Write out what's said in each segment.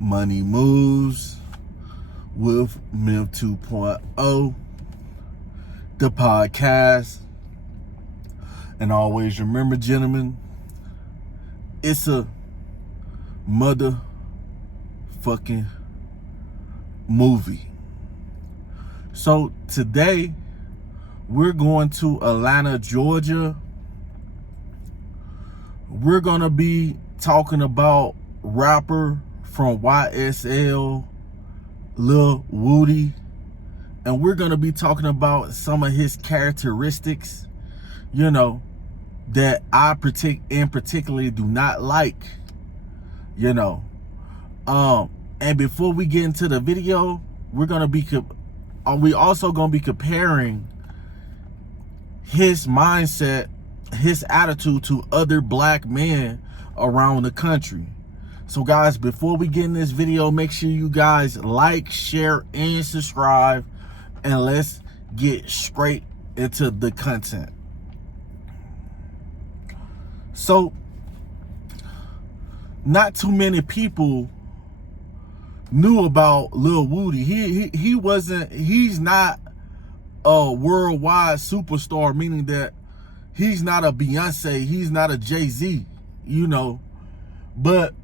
Money Moves with MIM 2.0, the podcast. And always remember, gentlemen, it's a motherfucking movie. So today, we're going to Atlanta, Georgia. We're going to be talking about rapper from YSL, LIL WOODY. And we're going to be talking about some of his characteristics, that I particularly do not like, And before we get into the video, we also going to be comparing his mindset, his attitude to other black men around the country. So guys, before we get in this video, make sure you guys like, share, and subscribe, and let's get straight into the content. So, not too many people knew about Lil Woody. He's not a worldwide superstar, meaning that he's not a Beyonce, he's not a Jay-Z, but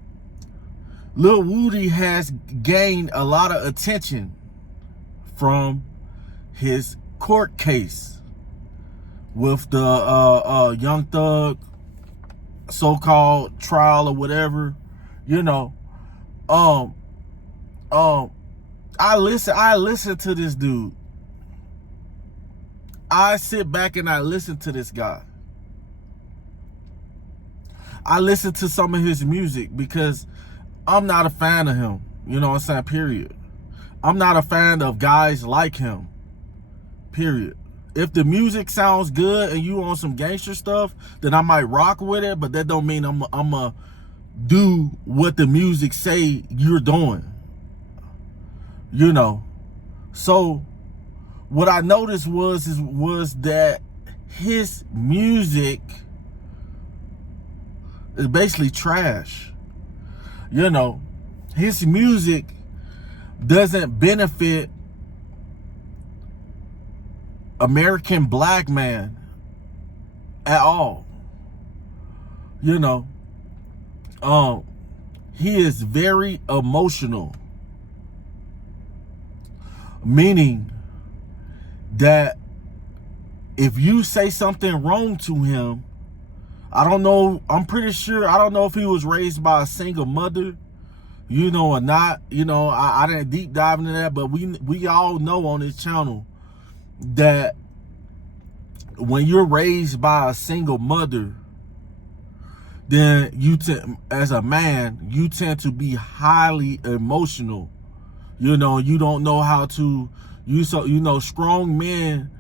Lil Woody has gained a lot of attention from his court case with the Young Thug so-called trial or whatever. I listen to this dude. I sit back and I listen to this guy. I listen to some of his music because I'm not a fan of him. Period. I'm not a fan of guys like him. Period. If the music sounds good and you on some gangster stuff, then I might rock with it, but that don't mean I'm do what the music say you're doing. So what I noticed was that his music is basically trash. His music doesn't benefit American black man at all. He is very emotional, meaning that if you say something wrong to him, I don't know if he was raised by a single mother, or not. I didn't deep dive into that, but we all know on this channel that when you're raised by a single mother, then as a man, you tend to be highly emotional. You don't know how to, strong men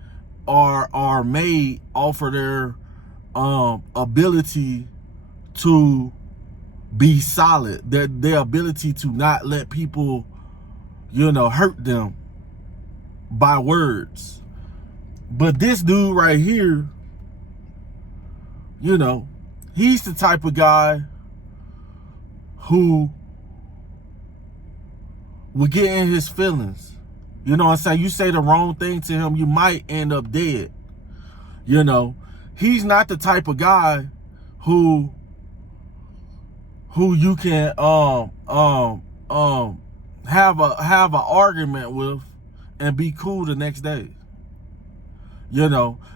are made off of their ability to be solid, their ability to not let people, hurt them by words. But this dude right here, he's the type of guy who will get in his feelings. You say the wrong thing to him, you might end up dead. He's not the type of guy who you can have an argument with and be cool the next day.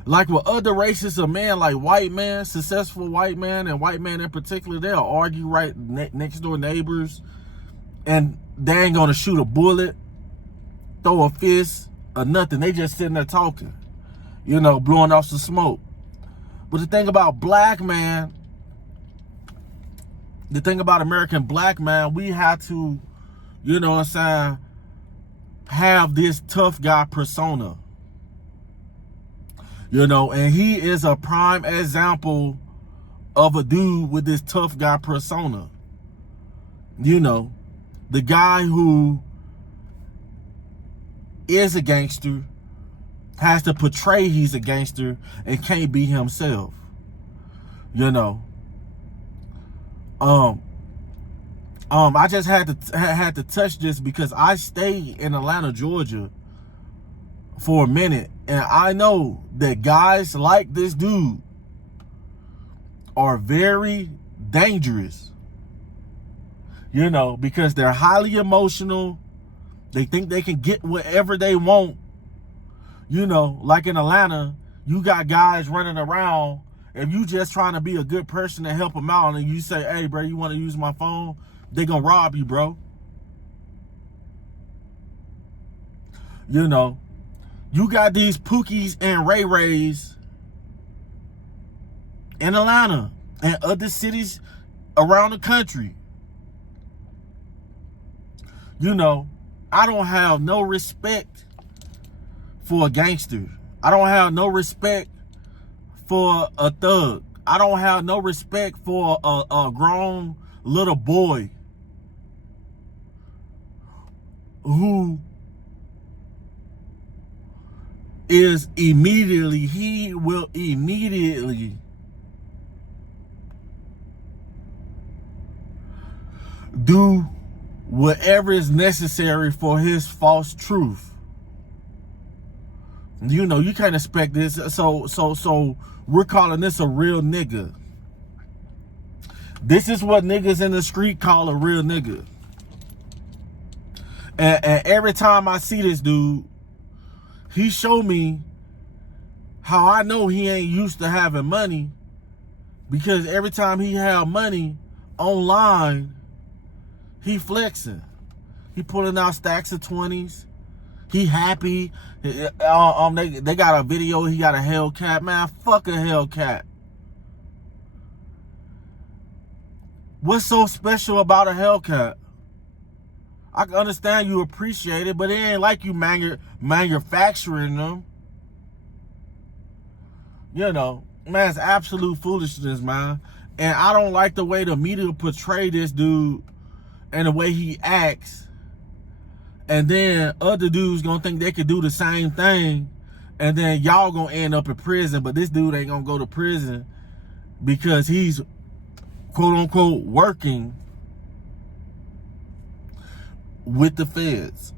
Like with other races of men, like white men, successful white men, and white men in particular, they'll argue right next door neighbors, and they ain't gonna shoot a bullet, throw a fist, or nothing. They just sitting there talking, blowing off some smoke. But the thing about black man, the thing about American black man, we have to, have this tough guy persona. And he is a prime example of a dude with this tough guy persona. The guy who is a gangster has to portray he's a gangster and can't be himself. I just had to touch this because I stayed in Atlanta, Georgia for a minute, and I know that guys like this dude are very dangerous, you know, because they're highly emotional. They think they can get whatever they want. You know, like in Atlanta, you got guys running around. If you just trying to be a good person to help them out and you say, hey, bro, you want to use my phone? They gonna rob you, bro. You know, you got these Pookies and Ray Rays in Atlanta and other cities around the country. You know, I don't have no respect for a gangster. I don't have no respect for a thug. I don't have no respect for a grown little boy who is he will immediately do whatever is necessary for his false truth. You know, you can't expect this. So we're calling this a real nigga. This is what niggas in the street call a real nigga. And every time I see this dude, he show me how I know he ain't used to having money, because every time he have money online, he flexing. He pulling out stacks of 20s. He happy. They got a video. He got a Hellcat. Man, fuck a Hellcat. What's so special about a Hellcat? I can understand you appreciate it, but it ain't like you manufacturing them. You know, man, it's absolute foolishness, man. And I don't like the way the media portray this dude and the way he acts. And then other dudes gonna think they could do the same thing, and then y'all gonna end up in prison, but this dude ain't gonna go to prison because he's quote unquote working with the feds.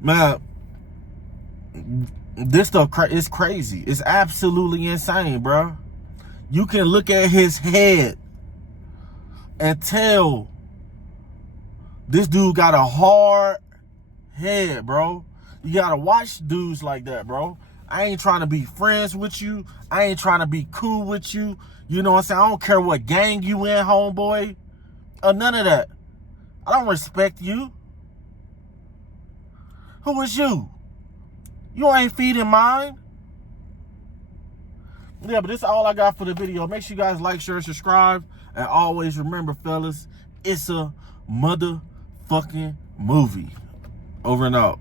Man, this stuff is crazy. It's absolutely insane, bro. You can look at his head and tell this dude got a hard head, bro. You gotta watch dudes like that, bro. I ain't trying to be friends with you. I ain't trying to be cool with you. You know what I'm saying? I don't care what gang you in, homeboy. Or none of that. I don't respect you. Who is you? You ain't feeding mine. Yeah, but this is all I got for the video. Make sure you guys like, share, subscribe. And always remember, fellas, it's a motherfucking movie. Over and out.